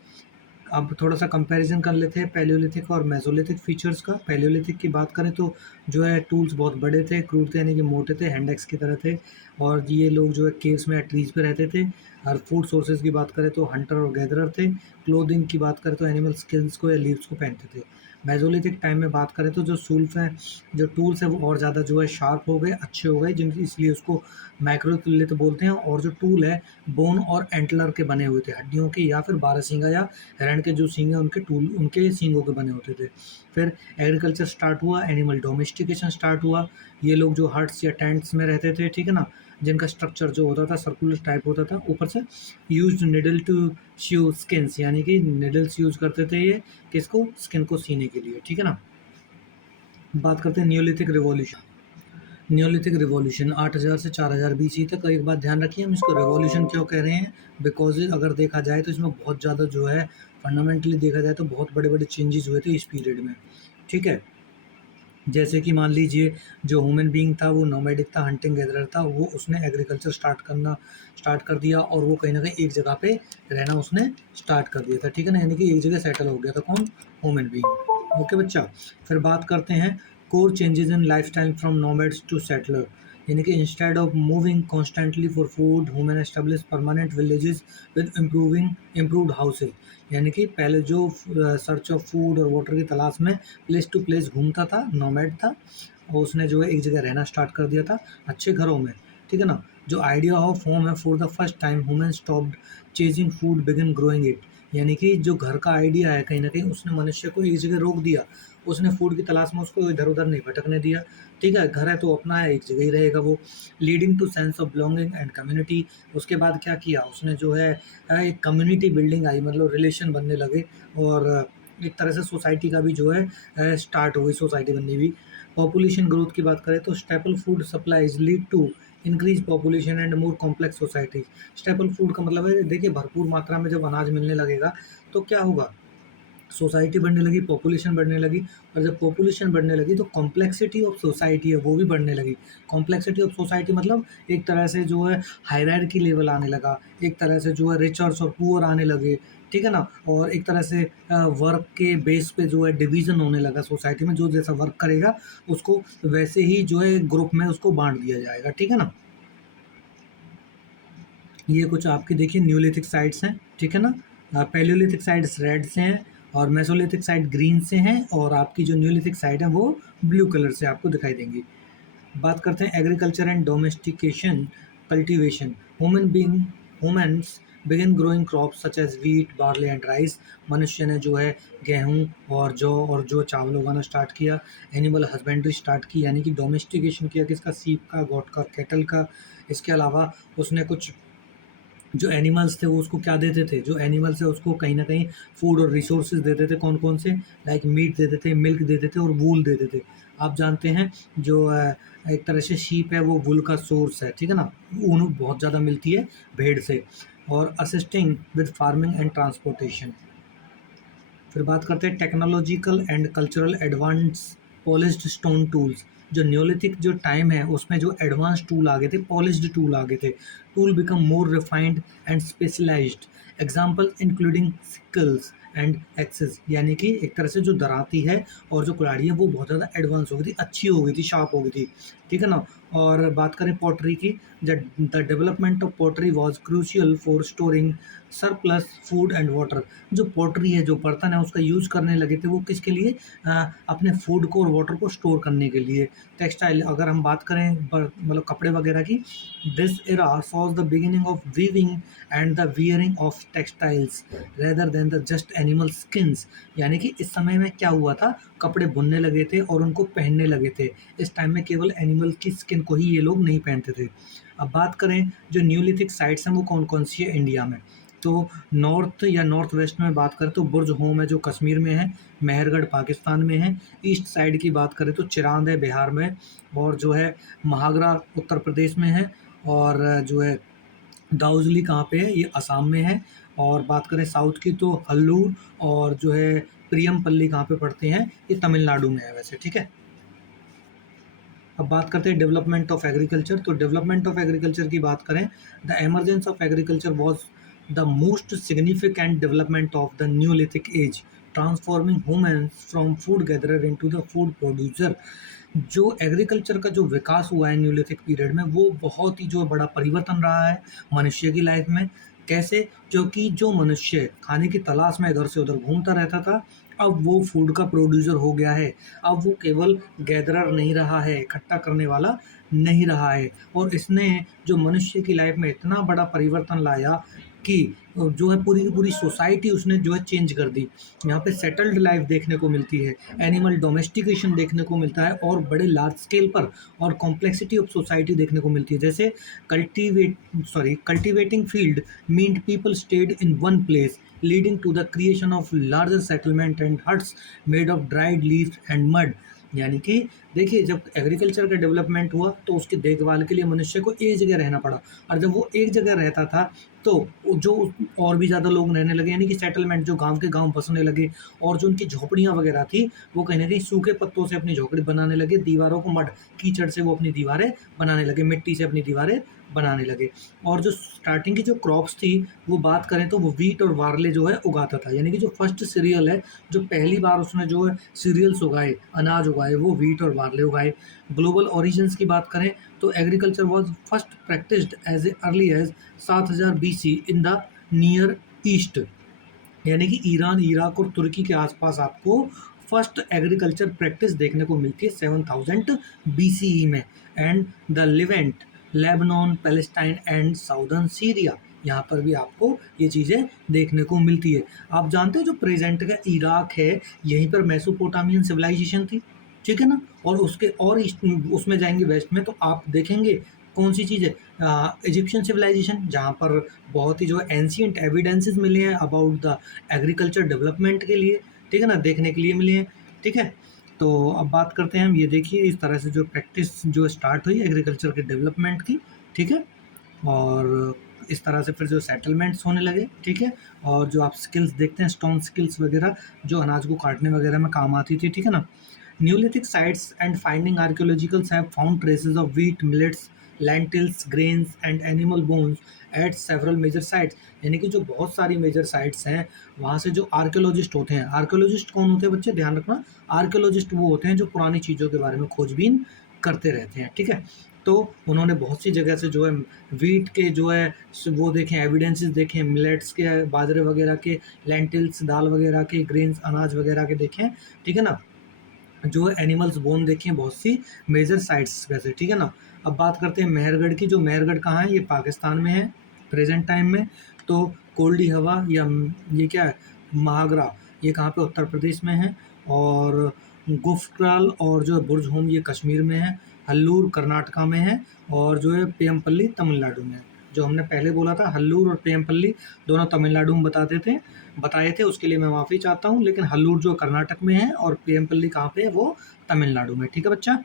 अब थोड़ा सा कंपैरिजन कर लेते हैं पैलियोलिथिक और मेसोलिथिक फीचर्स का। पैलियोलिथिक की बात करें तो जो है टूल्स बहुत बड़े थे, क्रूड थे, यानी कि मोटे थे, हैंड एक्स की तरह थे, और ये लोग जो है केव्स में या ट्रीज पे रहते थे। और फूड सोर्सेज की बात करें तो हंटर और गैदरर थे। क्लोथिंग की बात करें तो एनिमल स्किन्स को या लीव्स को पहनते थे। मेसोलिथिक टाइम में बात करें तो जो सूल्स हैं, जो टूल्स हैं वो और ज़्यादा जो है शार्प हो गए, अच्छे हो गए, जिनकी इसलिए उसको माइक्रोलिथ बोलते हैं। और जो टूल है बोन और एंटलर के बने हुए थे, हड्डियों के या फिर बारहसिंगा या हिरण के जो सींग हैं उनके टूल, उनके सींगों के बने होते थे। फिर एग्रीकल्चर स्टार्ट हुआ, एनिमल डोमेस्टिकेशन स्टार्ट हुआ। ये लोग जो हट्स या टेंट्स में रहते थे, ठीक है ना, जिनका स्ट्रक्चर जो होता था सर्कुलर टाइप होता था, ऊपर से used needle to sew skins, यानी कि निडल्स यूज करते थे ये किसको, स्किन को सीने के लिए। ठीक है ना। बात करते हैं न्यूलिथिक रिवॉल्यूशन। न्यूलिथिक रिवॉल्यूशन 8000 से 4000 बीसी तक। एक बात ध्यान रखिए, हम इसको रिवॉल्यूशन क्यों कह रहे हैं, बिकॉज अगर देखा जाए तो इसमें बहुत ज़्यादा जो है फंडामेंटली देखा जाए तो बहुत बड़े बड़े चेंजेस हुए थे इस पीरियड में। ठीक है। जैसे कि मान लीजिए जो ह्यूमन बीइंग था वो नोमैडिक था, हंटिंग गैदरर था, वो उसने एग्रीकल्चर स्टार्ट कर दिया, और वो कहीं ना कहीं एक जगह पे रहना उसने स्टार्ट कर दिया था। ठीक है ना, यानी कि एक जगह सेटल हो गया था, कौन, ह्यूमन बीइंग। ओके बच्चा। फिर बात करते हैं core changes in lifestyle from nomads to settler, यानी कि instead of moving constantly for food human establish permanent villages with improved houses, यानी कि पहले जो सर्च ऑफ फूड और वाटर की तलाश में प्लेस टू प्लेस घूमता था, नोमैड था, और उसने जो है एक जगह रहना स्टार्ट कर दिया था अच्छे घरों में। ठीक है ना। जो आइडिया ऑफ होम है, for the first time human stopped chasing food begin growing it, यानी कि जो घर का आइडिया है कहीं ना कहीं उसने मनुष्य को एक जगह रोक दिया, उसने फूड की तलाश में उसको इधर उधर नहीं भटकने दिया। ठीक है, घर है तो अपना है, एक जगह ही रहेगा वो। Leading to sense of belonging and community. उसके बाद क्या किया उसने, जो है एक कम्युनिटी बिल्डिंग आई, मतलब रिलेशन बनने लगे, और एक तरह से सोसाइटी का भी जो है स्टार्ट हो गई सोसाइटी बननी भी। पॉपुलेशन ग्रोथ की बात करें तो staple food supplies lead to increase population and more complex society. Staple food का मतलब है, देखिए भरपूर मात्रा में जब अनाज मिलने लगेगा तो क्या होगा, सोसाइटी बढ़ने लगी, पॉपुलेशन बढ़ने लगी, और जब पॉपुलेशन बढ़ने लगी तो कॉम्प्लेक्सिटी ऑफ सोसाइटी है वो भी बढ़ने लगी। कॉम्प्लेक्सिटी ऑफ सोसाइटी मतलब एक तरह से जो है हायरार्की लेवल आने लगा, एक तरह से जो है रिचर्स और पुअर आने लगे। ठीक है ना? और एक तरह से वर्क के बेस पे जो है डिवीज़न होने लगा सोसाइटी में, जो जैसा वर्क करेगा उसको वैसे ही जो है ग्रुप में उसको बाँट दिया जाएगा, ठीक है ना? ये कुछ आपकी देखिए न्यूलिथिक साइट्स हैं, ठीक है ना? पैलियोलिथिक साइट्स रेड से हैं और मेसोलिथिक साइट ग्रीन से हैं और आपकी जो न्यूलिथिक साइट है वो ब्लू कलर से आपको दिखाई देंगी। बात करते हैं agriculture and domestication cultivation. Humans begin growing crops such as wheat barley and rice. मनुष्य ने जो है गेहूं और जो चावल उगाना स्टार्ट किया। एनिमल हस्बेंड्री स्टार्ट की, यानी कि डोमेस्टिकेशन किया किसका, सीप का, गोट का, कैटल का। इसके अलावा उसने कुछ जो एनिमल्स थे वो उसको क्या देते थे, जो एनिमल्स है उसको कहीं ना कहीं फूड और रिसोर्सेज देते थे। कौन कौन से, लाइक मीट देते थे, मिल्क देते थे और वूल देते थे। आप जानते हैं जो एक तरह से शीप है वो वूल का सोर्स है, ठीक है ना? ऊन बहुत ज़्यादा मिलती है भेड़ से। और assisting with farming and transportation. फिर बात करते हैं technological and cultural advance polished stone tools. जो न्योलिथिक जो टाइम है उसमें जो एडवांस टूल आ गए थे, पॉलिश्ड टूल आ गए थे। Tool become more refined and specialised. Example including sickles and axes, यानी कि एक तरह से जो दराती है और जो कुल्हाड़ी है वो बहुत ज़्यादा एडवांस हो गई थी, अच्छी हो गई थी, शार्प हो गई थी, ठीक है ना? और बात करें पॉटरी की, the development of pottery was crucial for storing surplus food and water. जो पॉटरी है, जो बर्तन है, उसका यूज़ करने लगे थे वो किसके लिए, अपने फूड को और वाटर को स्टोर करने के लिए। टेक्सटाइल, अगर हम बात करें मतलब कपड़े वगैरह की, this era saw the beginning of weaving and the wearing of textiles rather than the just animal skins. यानी कि इस समय में क्या हुआ था, कपड़े बुनने लगे थे और उनको पहनने लगे थे। इस टाइम में केवल एनिमल की स्किन को ही ये लोग नहीं पहनते थे। अब बात करें जो न्यूलिथिक साइट्स हैं वो कौन कौन सी है इंडिया में, तो नॉर्थ या नॉर्थ वेस्ट में बात करें तो बुर्ज होम है जो कश्मीर में है, मेहरगढ़ पाकिस्तान में है। ईस्ट साइड की बात करें तो चिरांद है बिहार में, और जो है महागरा उत्तर प्रदेश में है, और जो है दाउजली कहाँ पे है, ये असम में है। और बात करें साउथ की तो हल्लूर और जो है प्रियमपल्ली कहाँ पे पड़ते हैं, ये तमिलनाडु में है वैसे, ठीक है। अब बात करते हैं डेवलपमेंट ऑफ एग्रीकल्चर। तो डेवलपमेंट ऑफ एग्रीकल्चर की बात करें, the emergence of agriculture was the most significant development of the neolithic age, transforming humans from food gatherer into the food producer. जो एग्रीकल्चर का जो विकास हुआ है न्यूलिथिक पीरियड में वो बहुत ही जो बड़ा परिवर्तन रहा है मनुष्य की लाइफ में। कैसे, क्योंकि जो मनुष्य खाने की तलाश में इधर से उधर घूमता रहता था, अब वो फूड का प्रोड्यूसर हो गया है। अब वो केवल गैदरर नहीं रहा है, इकट्ठा करने वाला नहीं रहा है। और इसने जो मनुष्य की लाइफ में इतना बड़ा परिवर्तन लाया कि जो है पूरी की पूरी सोसाइटी उसने जो है चेंज कर दी। यहाँ पे सेटल्ड लाइफ देखने को मिलती है, एनिमल डोमेस्टिकेशन देखने को मिलता है, और बड़े लार्ज स्केल पर और कॉम्प्लेक्सिटी ऑफ सोसाइटी देखने को मिलती है। जैसे cultivating field meant people stayed in one place, leading to the creation of larger settlement and huts made of dried leaves and mud. यानी कि देखिए, जब एग्रीकल्चर का डेवलपमेंट हुआ तो उसकी देखभाल के लिए मनुष्य को एक जगह रहना पड़ा, और जब वो एक जगह रहता था तो जो और भी ज़्यादा लोग रहने लगे, यानी कि सेटलमेंट, जो गांव के गांव बसने लगे। और जो उनकी झोपड़ियाँ वगैरह थी वो कहीं ना कहीं सूखे पत्तों से अपनी झोपड़ी बनाने लगे, दीवारों को मड कीचड़ से वो अपनी दीवारें बनाने लगे, मिट्टी से अपनी दीवारें बनाने लगे। और जो स्टार्टिंग की जो क्रॉप्स थी वो बात करें तो वो वीट और वार्ले जो है उगाता था। यानी कि जो फर्स्ट सीरियल है, जो पहली बार उसने जो है सीरियल्स उगाए, अनाज उगाए, वो वीट और वार्ले उगाए। ग्लोबल ओरिजिन्स की बात करें तो agriculture was first practised as a early as 7000 BC in the near east. यानी कि ईरान, इराक और तुर्की के आसपास आपको फर्स्ट एग्रीकल्चर प्रैक्टिस देखने को मिलती है 7000 BCE में। And the Leivand, Lebanon, Palestine and southern Syria, यहाँ पर भी आपको ये चीज़ें देखने को मिलती है। आप जानते हो जो प्रेजेंट का इराक है, यहीं पर मेसोपोटामियन सिविलाइजेशन थी, ठीक है ना? और उसके और उसमें जाएंगे वेस्ट में तो आप देखेंगे कौन सी चीज़ है, इजिप्शियन सिविलाइजेशन, जहाँ पर बहुत ही जो एंशियंट एविडेंसेस मिले हैं अबाउट द एग्रीकल्चर डेवलपमेंट के लिए, ठीक है ना, देखने के लिए मिले हैं, ठीक है। तो अब बात करते हैं हम, ये देखिए इस तरह से जो प्रैक्टिस जो स्टार्ट हुई एग्रीकल्चर के डेवलपमेंट की, ठीक है। और इस तरह से फिर जो सेटलमेंट्स होने लगे, ठीक है। और जो आप स्किल्स देखते हैं, स्टोन स्किल्स वगैरह जो अनाज को काटने वगैरह में काम आती थी, ठीक है ना। Neolithic sites and finding archaeologicals have found traces of wheat, millets, lentils, grains and animal bones at several major sites, यानी कि जो बहुत सारी मेजर साइट्स हैं वहाँ से जो आर्कियोलॉजिस्ट होते हैं, आर्कियोलॉजिस्ट कौन होते हैं बच्चे, ध्यान रखना, आर्कियोलॉजिस्ट वो होते हैं जो पुरानी चीज़ों के बारे में खोजबीन करते रहते हैं, ठीक है। तो उन्होंने बहुत सी जगह से जो है वीट के जो है वो देखें, एविडेंसेस देखें, मिलेट्स के, बाजरे वगैरह के, लेंटिल्स दाल वगैरह के, ग्रेन्स अनाज वगैरह के देखें, ठीक है ना, जो एनिमल्स बोन देखे हैं बहुत सी मेजर साइट्स वैसे, ठीक है ना। अब बात करते हैं मेहरगढ़ की। जो मेहरगढ़ कहाँ है, ये पाकिस्तान में है प्रेजेंट टाइम में। तो कोल्डी हवा या ये क्या है, महागरा, ये कहाँ पे, उत्तर प्रदेश में है। और गुफक्राल और जो बुर्ज होम ये कश्मीर में है। हल्लूर कर्नाटका में है। और जो है पेमपल्ली तमिलनाडु में है। जो हमने पहले बोला था हल्लूर और पेमपल्ली दोनों तमिलनाडु में बताए थे, उसके लिए मैं माफ़ी चाहता हूँ। लेकिन हल्लूर जो कर्नाटक में है और पेमपल्ली कहाँ पे है, वो तमिलनाडु में, ठीक है बच्चा।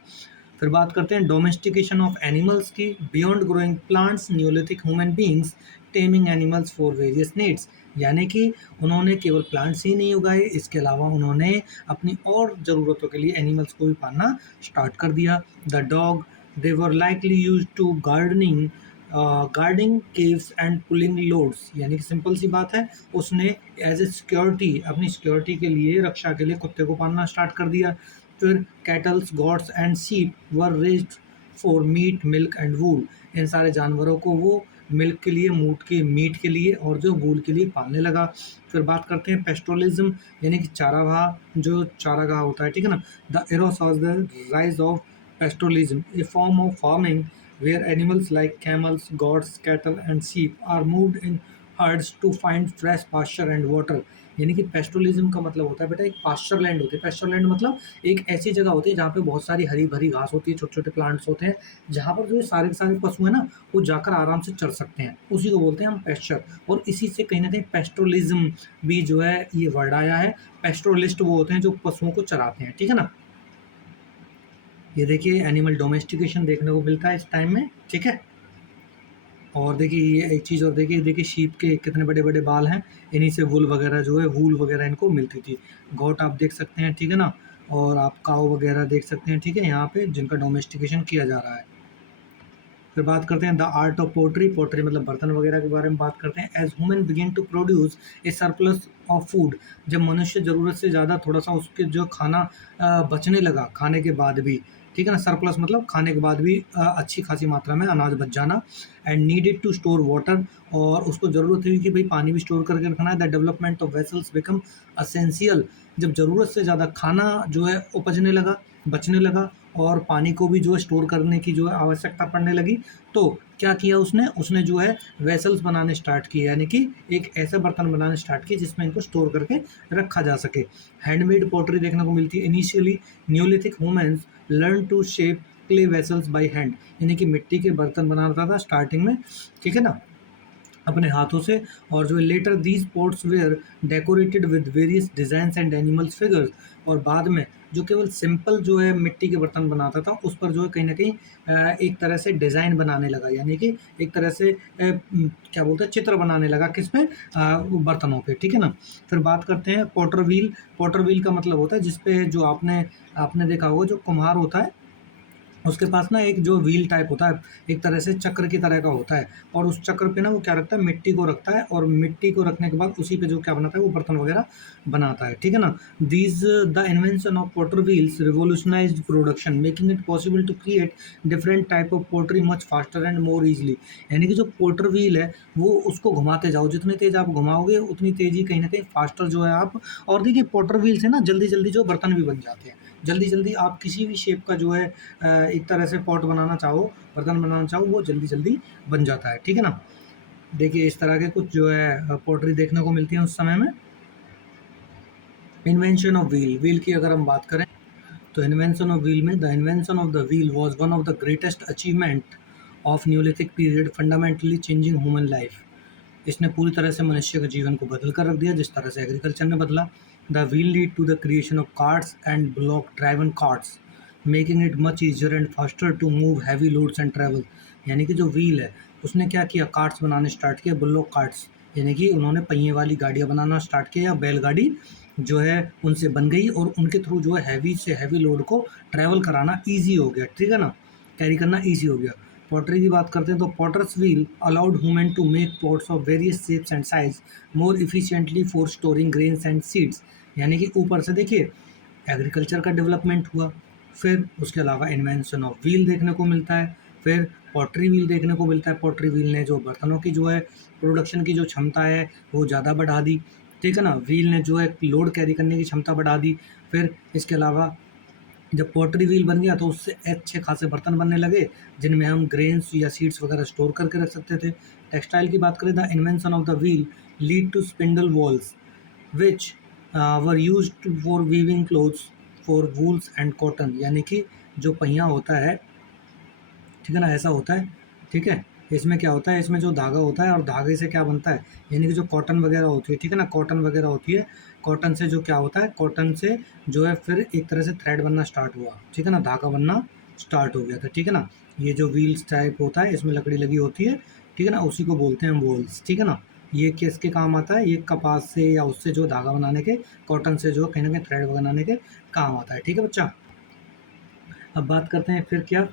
फिर बात करते हैं डोमेस्टिकेशन ऑफ एनिमल्स की। Beyond growing plants Neolithic human beings taming animals for various needs, यानी कि उन्होंने केवल प्लांट्स ही नहीं उगाए, इसके अलावा उन्होंने अपनी और ज़रूरतों के लिए एनिमल्स को भी पालना स्टार्ट कर दिया। The dog they were likely use to guarding caves and pulling loads, यानी कि सिंपल सी बात है, उसने एज ए सिक्योरिटी, अपनी सिक्योरिटी के लिए, रक्षा के लिए कुत्ते को पालना स्टार्ट कर दिया। फिर cattles, goats and sheep were raised for meat, milk and wool, इन सारे जानवरों को वो मिल्क के लिए, मीट के लिए और जो वूल के लिए पालने लगा। फिर बात करते हैं पेस्टोलिज्म, यानी कि चारागाह, जो चारागाह होता है, ठीक है ना। The era saw the rise of pastoralism, a form of farming where animals like camels, goats, cattle, and sheep are moved in herds to find fresh pasture and water। यानी कि पेस्टोलिज्म का मतलब होता है बेटा एक पास्चर लैंड होती है। पेस्चर लैंड मतलब एक ऐसी जगह होती है जहाँ पे बहुत सारी हरी भरी घास होती है, छोटे छोटे प्लांट्स होते हैं, जहाँ पर जो ये सारे के सारे पशु हैं ना, वो जाकर आराम से चर सकते हैं, उसी को बोलते हैं हम पेस्चर। और इसी से कहीं ना कहीं पेस्टोलिज्म भी जो है ये वर्ड आया है। पेस्टोलिस्ट वो होते हैं जो पशुओं को चराते हैं, ठीक है ना। ये देखिए एनिमल डोमेस्टिकेशन देखने को मिलता है इस टाइम में, ठीक है। और देखिए ये एक चीज़ और देखिए शीप के कितने बड़े बड़े बाल हैं, इन्हीं से वूल वगैरह जो है, वूल वगैरह इनको मिलती थी। गोट आप देख सकते हैं, ठीक है ना। और आप काऊ वगैरह देख सकते हैं, ठीक है, यहाँ पे जिनका डोमेस्टिकेशन किया जा रहा है। फिर बात करते हैं the art of pottery. Pottery मतलब बर्तन वगैरह के बारे में बात करते हैं। As human begin to produce a surplus of food, जब मनुष्य ज़रूरत से ज़्यादा थोड़ा सा उसके जो खाना बचने लगा खाने के बाद भी, ठीक है ना। सरप्लस मतलब खाने के बाद भी अच्छी खासी मात्रा में अनाज बच जाना। And needed to store water, और उसको ज़रूरत हुई कि भाई पानी भी स्टोर करके रखना है। The development of vessels become essential, जब ज़रूरत से ज़्यादा खाना जो है उपजने लगा, बचने लगा, और पानी को भी जो है स्टोर करने की जो है आवश्यकता पड़ने लगी, तो क्या किया उसने जो है वेसल्स बनाने स्टार्ट किए, यानी कि एक ऐसे बर्तन बनाने स्टार्ट किए जिसमें इनको स्टोर करके रखा जा सके। हैंडमेड पॉटरी देखने को मिलती है। Initially Neolithic humans learn to shape clay vessels by hand, यानी कि मिट्टी के बर्तन बनाता था स्टार्टिंग में, ठीक है ना, अपने हाथों से। और जो later these pots were decorated with various designs and animals figures, और बाद में जो केवल सिंपल जो है मिट्टी के बर्तन बनाता था उस पर जो है कहीं ना कहीं एक तरह से डिज़ाइन बनाने लगा, यानी कि एक तरह से क्या बोलते हैं, चित्र बनाने लगा किस पे, वो बर्तनों पे, ठीक है ना। फिर बात करते हैं पोटर व्हील। पोटर व्हील का मतलब होता है जिसपे जो आपने आपने देखा होगा, जो कुम्हार होता है उसके पास ना एक जो व्हील टाइप होता है, एक तरह से चक्र की तरह का होता है, और उस चक्र पे ना वो क्या रखता है, मिट्टी को रखता है, और मिट्टी को रखने के बाद उसी पे जो क्या बनाता है, वो बर्तन वगैरह बनाता है, ठीक है ना। These the invention of potter wheels revolutionised production, making it possible to create different type of pottery much faster and more easily, यानी कि जो पोटर व्हील है वो उसको घुमाते जाओ, जितनी तेज़ आप घुमाओगे उतनी तेज़ी कहीं ना कहीं फास्टर जो है आप। और देखिए पोटर व्हील से ना जल्दी जल्दी जो बर्तन भी बन जाते हैं, जल्दी जल्दी आप किसी भी शेप का जो है एक तरह से पॉट बनाना चाहो, बर्तन बनाना चाहो, वो जल्दी जल्दी बन जाता है, ठीक है ना। देखिए इस तरह के कुछ जो है पोट्री देखने को मिलती है उस समय में। इन्वेंशन ऑफ व्हील की अगर हम बात करें तो इन्वेंशन ऑफ व्हील में, the invention of the wheel was one of the greatest achievement of Neolithic period, fundamentally changing human life. इसने पूरी तरह से मनुष्य के जीवन को बदल कर रख दिया, जिस तरह से एग्रीकल्चर ने बदला। The wheel lead to the creation of carts and bullock driven carts, making it much easier and faster to move heavy loads and travel, यानी कि जो व्हील है उसने क्या किया, कार्ट्स बनाने स्टार्ट किया, ब्लॉक कार्ट्स, यानी कि उन्होंने पहिए वाली गाड़ियाँ बनाना स्टार्ट किया, या बैलगाड़ी जो है उनसे बन गई, और उनके थ्रू जो है हैवी से हैवी लोड को ट्रैवल कराना ईजी हो गया, ठीक है ना, कैरी करना ईजी हो गया। पॉटरी की बात करते हैं तो potter's wheel allowed women to make pots of various shapes and size more efficiently for storing grains and seeds. यानी कि ऊपर से देखिए एग्रीकल्चर का डेवलपमेंट हुआ, फिर उसके अलावा इन्वेंशन ऑफ व्हील देखने को मिलता है, फिर पॉटरी व्हील देखने को मिलता है। पॉटरी व्हील ने जो बर्तनों की जो है प्रोडक्शन की जो क्षमता है वो ज़्यादा बढ़ा दी, ठीक है ना। व्हील ने जो है लोड कैरी करने की क्षमता बढ़ा दी। फिर इसके अलावा जब पॉटरी व्हील बन गया तो उससे अच्छे खासे बर्तन बनने लगे जिनमें हम ग्रेन्स या सीड्स वगैरह स्टोर करके रख सकते थे। टेक्सटाइल की बात करें, the invention of the wheel lead to spindle whorls which were used for weaving clothes for wools and cotton. यानी कि जो पहिया होता है, ठीक है ना, ऐसा होता है, ठीक है। इसमें क्या होता है, इसमें जो धागा होता है और धागे से क्या बनता है, यानी कि जो कॉटन वगैरह होती है, ठीक है ना, कॉटन वगैरह होती है। कॉटन से जो क्या होता है, कॉटन से जो है फिर एक तरह से थ्रेड बनना स्टार्ट हुआ, ठीक है ना, धागा बनना स्टार्ट हो गया था, ठीक है ना। ये जो व्हील्स टाइप होता है इसमें लकड़ी लगी होती है, ठीक है ना, उसी को बोलते हैं वॉल्स, ठीक है ना। ये किसके काम आता है, ये कपास से या उससे जो धागा बनाने के, कॉटन से जो कहीं ना कहीं थ्रेड बनाने के काम आता है, ठीक है बच्चा। अब बात करते हैं फिर क्या,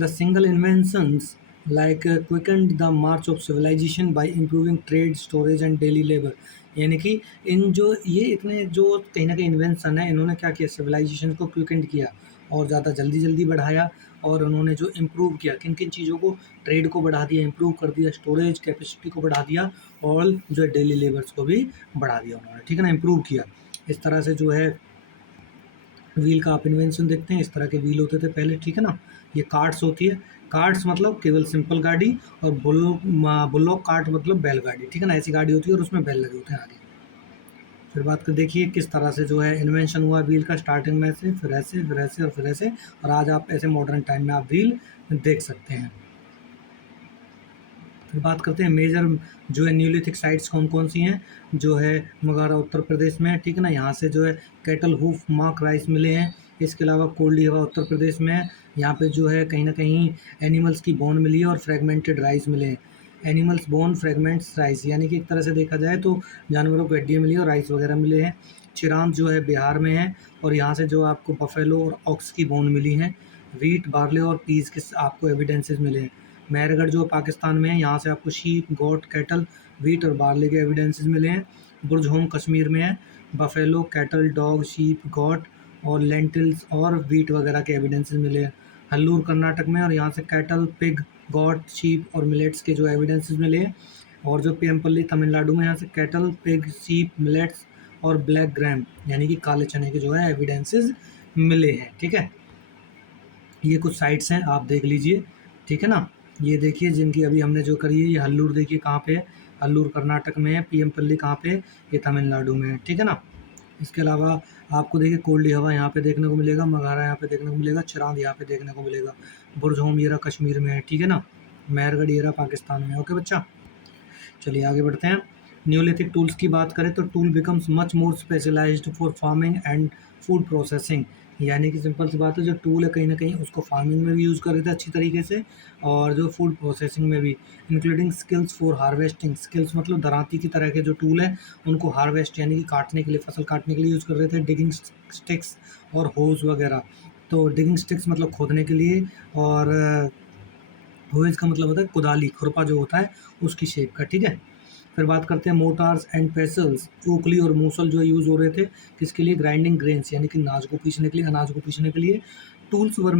the single inventions like quickened the march of civilisation by improving trade storage and daily labour. यानी कि इन जो ये इतने जो कहीं ना कहीं इन्वेंशन है, इन्होंने क्या किया, सिविलाइजेशन को क्विकेंड किया और ज़्यादा जल्दी जल्दी बढ़ाया। और उन्होंने जो इम्प्रूव किया किन किन चीज़ों को, ट्रेड को बढ़ा दिया, इम्प्रूव कर दिया, स्टोरेज कैपेसिटी को बढ़ा दिया और जो है डेली लेबर्स को भी बढ़ा दिया उन्होंने, ठीक है ना, इम्प्रूव किया। इस तरह से जो है व्हील का आप इन्वेंशन देखते हैं, इस तरह के व्हील होते थे पहले, ठीक है ना। ये कार्ट्स होती है, कार्ट्स मतलब केवल सिंपल गाड़ी, और बुल्लॉक कार्ट मतलब बैलगाड़ी, ठीक है ना, ऐसी गाड़ी होती है और उसमें बैल लगे होते हैं आगे। फिर बात कर देखिए किस तरह से जो है इन्वेंशन हुआ व्हील का, स्टार्टिंग में से, फिर ऐसे, फिर ऐसे और फिर ऐसे, और आज आप ऐसे मॉडर्न टाइम में आप व्हील देख सकते हैं। फिर बात करते हैं मेजर जो है न्यूलिथिक साइट्स कौन कौन सी हैं, जो है मगारा उत्तर प्रदेश में है, ठीक है ना, यहाँ से जो है कैटल हूफ मार्क राइस मिले हैं। इसके अलावा कोल्डी हवा उत्तर प्रदेश में है, यहाँ पे जो है कहीं ना कहीं एनिमल्स की बोन मिली है और फ्रेगमेंटेड राइस मिले हैं। एनिमल्स बोन फ्रेगमेंट्स राइस, यानी कि एक तरह से देखा जाए तो जानवरों को हड्डियाँ मिली और राइस वगैरह मिले हैं। चिरांद जो है बिहार में है और यहाँ से जो आपको बफेलो और ऑक्स की बोन मिली हैं। वीट, बार्ले और पीस के आपको एविडेंसेस मिले हैं। मेहरगढ़ जो पाकिस्तान में है, यहाँ से आपको शीप, गोट, कैटल, वीट और बार्ले के एविडेंसेस मिले हैं। बुर्ज होम कश्मीर में है, बफेलो, कैटल, डॉग, शीप, गोट और लेंटिल्स और वीट वगैरह के एविडेंसेस मिले हैं। हल्लूर कर्नाटक में, और यहाँ से कैटल, पिग, गॉट, शीप और मिलेट्स के जो एविडेंसेस मिले हैं। और जो पेमपल्ली तमिलनाडु में, यहाँ से कैटल, पिग, शीप, मिलेट्स और ब्लैक ग्राम यानी कि काले चने के जो है एविडेंसेस मिले हैं, ठीक है। ये कुछ साइट्स हैं, आप देख लीजिए, ठीक है ना। ये देखिए जिनकी अभी हमने जो करी है, ये हल्लूर देखिए कहाँ पे है, हल्लूर कर्नाटक में है, पीएमपल्ली कहाँ पे है, ये तमिलनाडु में है, ठीक है ना। इसके अलावा आपको देखिए कोल्डी हवा यहाँ पे देखने को मिलेगा, मघारा यहाँ पे देखने को मिलेगा, चिरांद यहाँ पे देखने को मिलेगा, बुर्ज होम येरा कश्मीर में है, ठीक है ना, मेहरगढ़ येरा पाकिस्तान में। ओके बच्चा, चलिए आगे बढ़ते हैं। न्यूलिथिक टूल्स की बात करें तो tool becomes much more specialised for farming and food processing. यानी कि सिंपल सी बात है, जो टूल है कहीं ना कहीं उसको फार्मिंग में भी यूज़ कर रहे थे अच्छी तरीके से, और जो फूड प्रोसेसिंग में भी, including skills for harvesting. Skills मतलब दरांती की तरह के जो टूल है उनको हार्वेस्ट यानी कि काटने के लिए, फसल काटने के लिए यूज़ कर रहे थे। डिगिंग स्टिक्स और होज वगैरह। तो डिगिंग स्टिक्स मतलब खोदने के लिए, और होज का मतलब होता है कुदाली, खुरपा जो होता है उसकी शेप का, ठीक है। फिर बात करते हैं मोटार्स एंड पेसल्स। ओखली और मूसल जो यूज़ हो रहे थे किसके लिए, ग्राइंडिंग ग्रेन्स यानी कि अनाज को पीसने के लिए, अनाज को पीसने के लिए। Tools were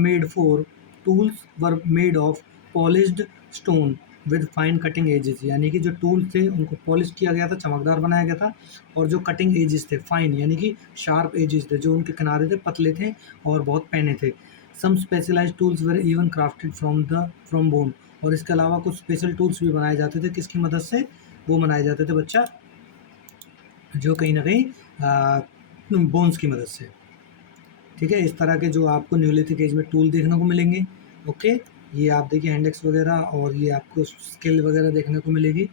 made of polished stone with fine cutting edges. यानी कि जो टूल्स थे उनको पॉलिश किया गया था, चमकदार बनाया गया था, और जो कटिंग एजेस थे फाइन यानी कि शार्प एजेस थे, जो उनके किनारे थे पतले थे और बहुत पैने थे। Some specialised tools were even crafted from bone. और इसके अलावा कुछ स्पेशल टूल्स भी बनाए जाते थे किसकी मदद से, वो बनाए जाते थे बच्चा जो कहीं ना कहीं बोन्स की मदद से, ठीक है। इस तरह के जो आपको न्यूलिथिक एज में टूल देखने को मिलेंगे। ओके, ये आप देखिए हैंडेक्स वगैरह, और ये आपको स्किल वगैरह देखने को मिलेगी,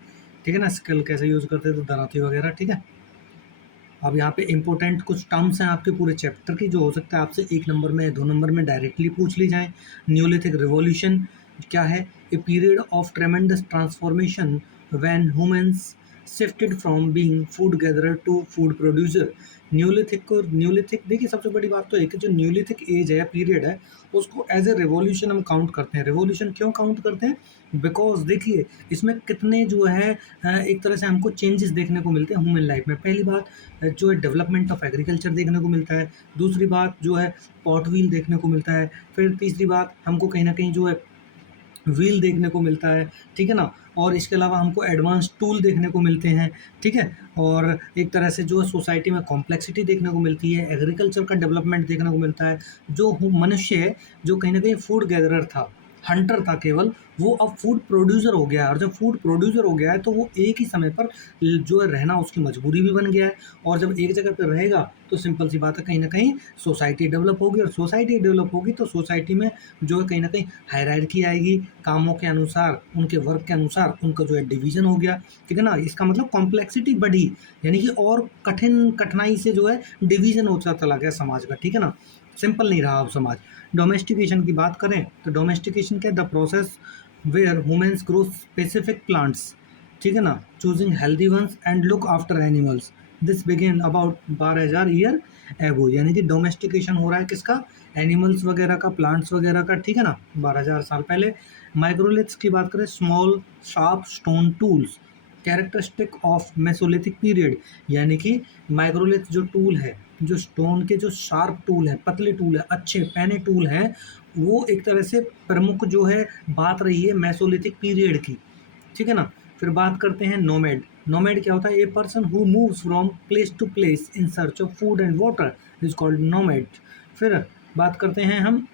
ठीक है ना। स्किल कैसे यूज़ करते हैं, तो दराती वगैरह, ठीक है। अब यहाँ पे इंपॉर्टेंट कुछ टर्म्स हैं आपके पूरे चैप्टर की, जो हो सकता है आपसे 1 नंबर में 2 नंबर में डायरेक्टली पूछ ली जाए। न्यूलिथिक रिवॉल्यूशन क्या है, a period of tremendous transformation when humans shifted from being food gatherer to food producer. Neolithic देखिए, सबसे बड़ी बात तो है कि जो न्यूलिथिक एज है, पीरियड है, उसको एज ए रेवोल्यूशन हम काउंट करते हैं। रेवोल्यूशन क्यों काउंट करते हैं? बिकॉज देखिए इसमें कितने जो है एक तरह से हमको चेंजेस देखने को मिलते हैं ह्यूमन लाइफ में। पहली बात जो है डेवलपमेंट ऑफ एग्रीकल्चर देखने को मिलता है। दूसरी बात जो है पॉट व्हील देखने को मिलता है। फिर तीसरी बात हमको कहीं ना कहीं जो है व्हील देखने को मिलता है, ठीक है ना। और इसके अलावा हमको एडवांस टूल देखने को मिलते हैं, ठीक है। और एक तरह से जो है सोसाइटी में कॉम्प्लेक्सिटी देखने को मिलती है, एग्रीकल्चर का डेवलपमेंट देखने को मिलता है। जो मनुष्य है, जो कहीं ना कहीं फूड गैदरर था, हंटर था केवल, वो अब फूड प्रोड्यूसर हो गया है। और जब फूड प्रोड्यूसर हो गया है तो वो एक ही समय पर जो है रहना उसकी मजबूरी भी बन गया है। और जब एक जगह पर रहेगा तो सिंपल सी बात है, कहीं ना कहीं सोसाइटी डेवलप होगी। और सोसाइटी डेवलप होगी तो सोसाइटी में जो है कहीं ना कहीं हायरार्की आएगी, कामों के अनुसार, उनके वर्क के अनुसार उनका जो है डिवीजन हो गया, ठीक है ना। इसका मतलब कॉम्प्लेक्सिटी बढ़ी, यानी कि और कठिनाई से जो है डिवीजन होता चला गया समाज का, ठीक है ना। सिंपल नहीं रहा अब समाज। डोमेस्टिकेशन की बात करें तो डोमेस्टिकेशन क्या, the process where humans grow specific plants, ठीक है ना, choosing healthy ones and look after animals. This began about 12,000 year ago. यानी कि डोमेस्टिकेशन हो रहा है किसका? एनिमल्स वगैरह का, प्लांट्स वगैरह का, ठीक है ना, 12,000 साल पहले। माइक्रोलिथ्स की बात करें, small sharp stone tools characteristic of Mesolithic period. यानी कि माइक्रोलिथ जो टूल है, जो स्टोन के जो शार्प टूल है, पतले टूल है, अच्छे पैने टूल हैं, वो एक तरह से प्रमुख जो है बात रही है मेसोलिथिक पीरियड की, ठीक है ना। फिर बात करते हैं नोमैड। नोमैड क्या होता है? A person who moves from place to place in search of food and water is called nomad. फिर बात करते हैं हम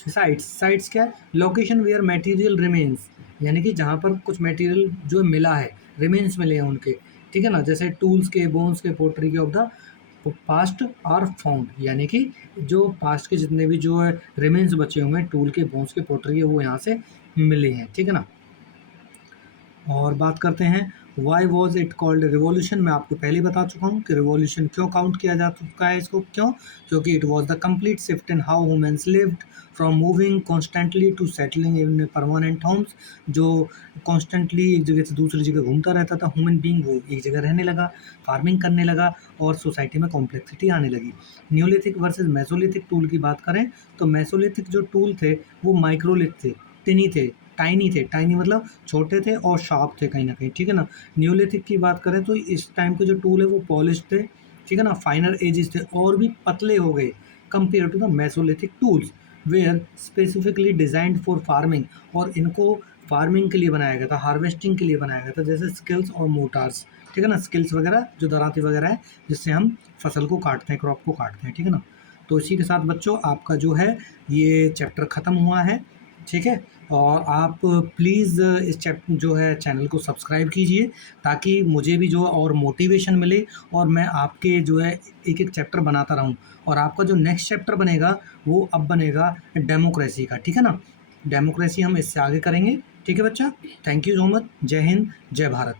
साइट्स। साइट्स क्या है? लोकेशन वेयर मटेरियल रिमेन्स, यानी कि जहाँ पर कुछ मटेरियल जो मिला है, रिमेन्स मिले हैं उनके, ठीक है ना। जैसे टूल्स के, बोन्स के, पोट्री के of the past are found, यानी कि जो पास्ट के जितने भी जो है रिमेन्स बचे हुए हैं, टूल के, बोन्स के, पोट्री के, वो यहाँ से मिले हैं, ठीक है ना। और बात करते हैं why was it called revolution. मैं आपको पहले बता चुका हूँ कि रिवॉल्यूशन क्यों काउंट किया जा चुका है इसको, क्यों? क्योंकि it was the complete shift in how humans lived from moving constantly to settling in permanent homes. जो कॉन्स्टेंटली एक जगह से दूसरी जगह घूमता रहता था ह्यूमन बींग, वो एक जगह रहने लगा, फार्मिंग करने लगा और सोसाइटी में कॉम्प्लेक्सिटी आने लगी। न्यूलिथिक वर्सेज मेसोलिथिक टूल की बात करें तो मेसोलिथिक जो टूल थे वो माइक्रोलिथ थे, टिनी थे, टाइनी थे। टाइनी मतलब छोटे थे और शार्प थे कहीं ना कहीं, ठीक है ना। न्यूलिथिक की बात करें तो इस टाइम के जो टूल है वो पॉलिश थे, ठीक है ना, फाइनर एजेस थे और भी पतले हो गए compare to the mesolithic tools were specifically designed for farming. और इनको फार्मिंग के लिए बनाया गया था, हार्वेस्टिंग के लिए बनाया गया था, जैसे स्किल्स और मोटार्स, ठीक है ना। स्किल्स वगैरह जो दराती वगैरह है जिससे हम फसल को काटते हैं, क्रॉप को काटते हैं, ठीक है ना। तो इसी के साथ बच्चों आपका जो है ये चैप्टर ख़त्म हुआ है, ठीक है। और आप प्लीज़ इस चैप्टर जो है चैनल को सब्सक्राइब कीजिए ताकि मुझे भी जो है और मोटिवेशन मिले और मैं आपके जो है एक एक चैप्टर बनाता रहूं। और आपका जो नेक्स्ट चैप्टर बनेगा वो अब बनेगा डेमोक्रेसी का, ठीक है ना। डेमोक्रेसी हम इससे आगे करेंगे, ठीक है बच्चा। Thank you so much. जय हिंद, जय भारत।